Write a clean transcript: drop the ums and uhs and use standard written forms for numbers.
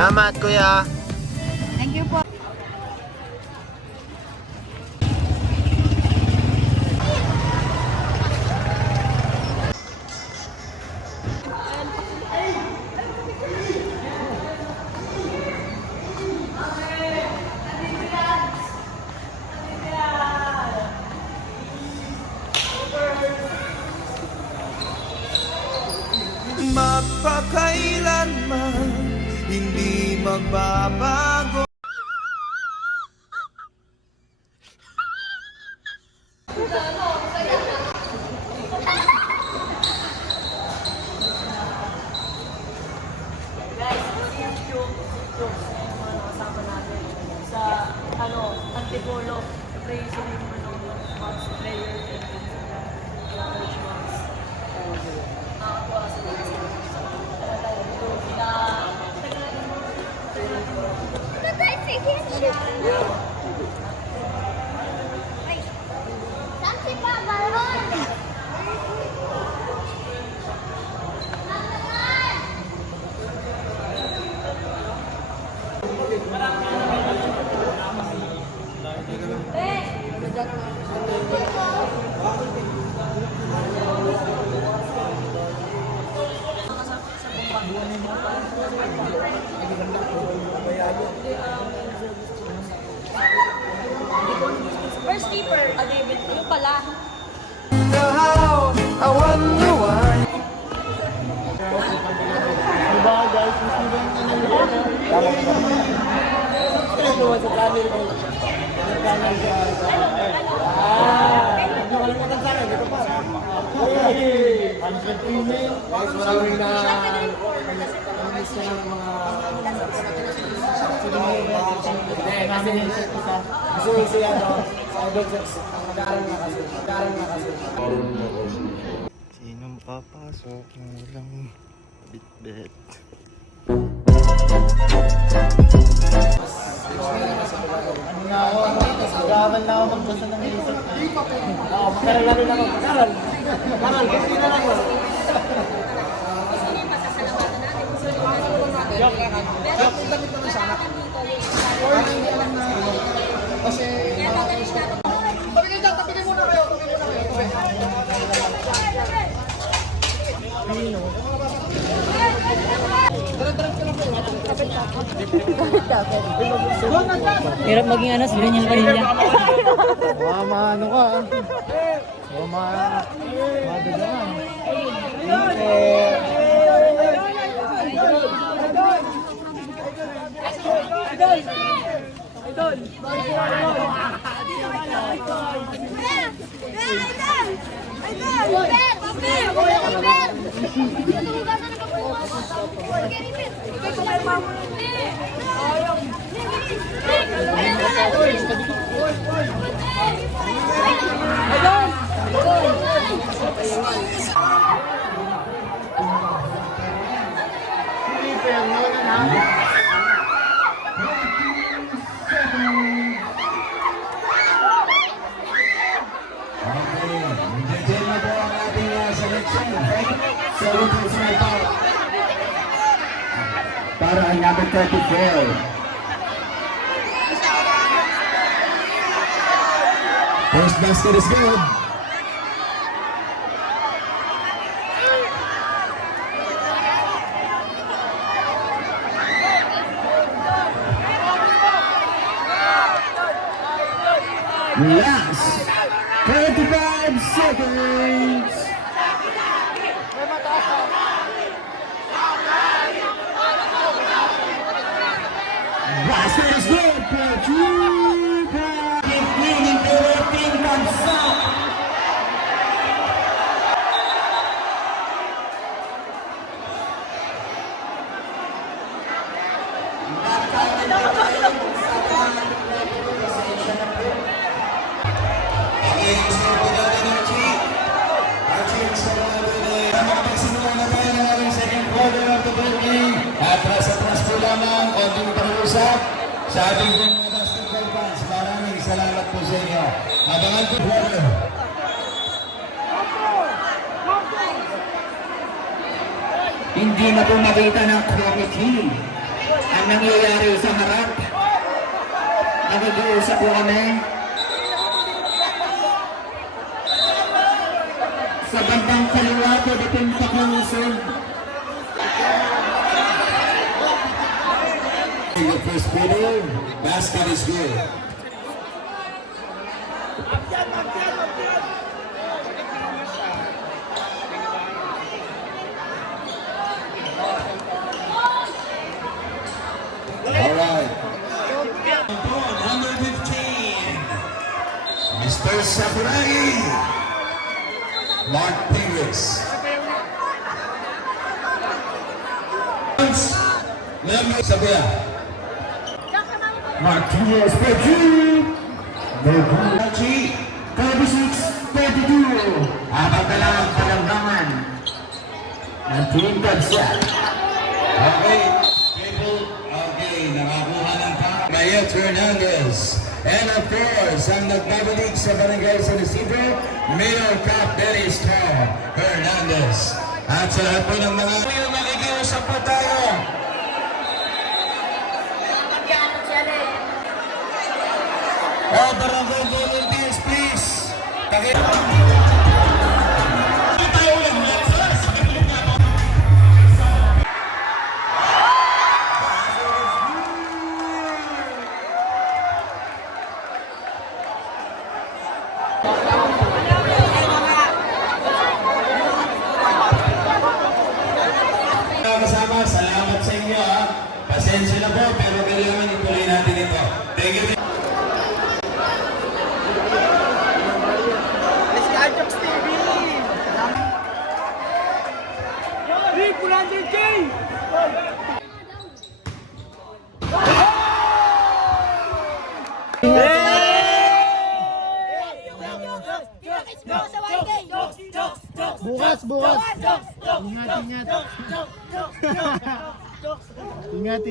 Salamat, kuya. Thank you po. Magpakailanman hindi magbabago. Sa Antipolo, praising yung Max player and coach Max. Nakakuha sila Saan si Papa Ron? first keeper, David, yung pala. I wonder why. Diba guys, mas maganda na yun. Ito sa channel ko. Channel ko. Hindi ko kalimutan sa akin. Ito pa. Unfed female. Guys, maraming na namiss ko ng mga kasi gusto mo siya sa idol sex. Mag-aaral na kasi. Sinong papasok ng walang bit-bit? Ano na ako? Mag-aaral na ako magbasa ng isip. Mag-aaral na rin ako. Mag-aaral. Mag-aaral. Kasi na lang yun. Kasi tabi muna kayo. Hirap maging anas, ganyan pa rin niya. Ano ka? Madagaman. Para ang number 34. First basket is good. Last 35 seconds. Basket is good. Play 2 points. 15 into 18 comes up. Atras po lamang, konting pakiusap sa ating mga basketball fans. Maraming salamat po sa inyo. Abangan po po. Hindi na po makita ng quality. ang nangyayari sa harap. Nag-uusap po kami. Sa bandang kaliwa po, depensa ko usod. The first quarter, basket is good. All right. Number 15, Mr. Sakuragi, Mark Pingles. Number Sabia. Martinez, 13. Mercury, 36-32. Apat na lang ang palambangan ng Team Kansas. Okay, people, okay, nakakuha ng pa. Mayet Hernandez. And of course, ang nagbabalik sa Barangay San Isidro, Mayor Cap Dennis Tom Hernandez. At sa lahat po ng mga makikiusap po tayo. All Barangay volunteers, please. Kasama, salamat sa inyo ha. Pasensya na po, pero kailangan ituloy natin ito. Thank you. Bukas! Ingat! Ingat!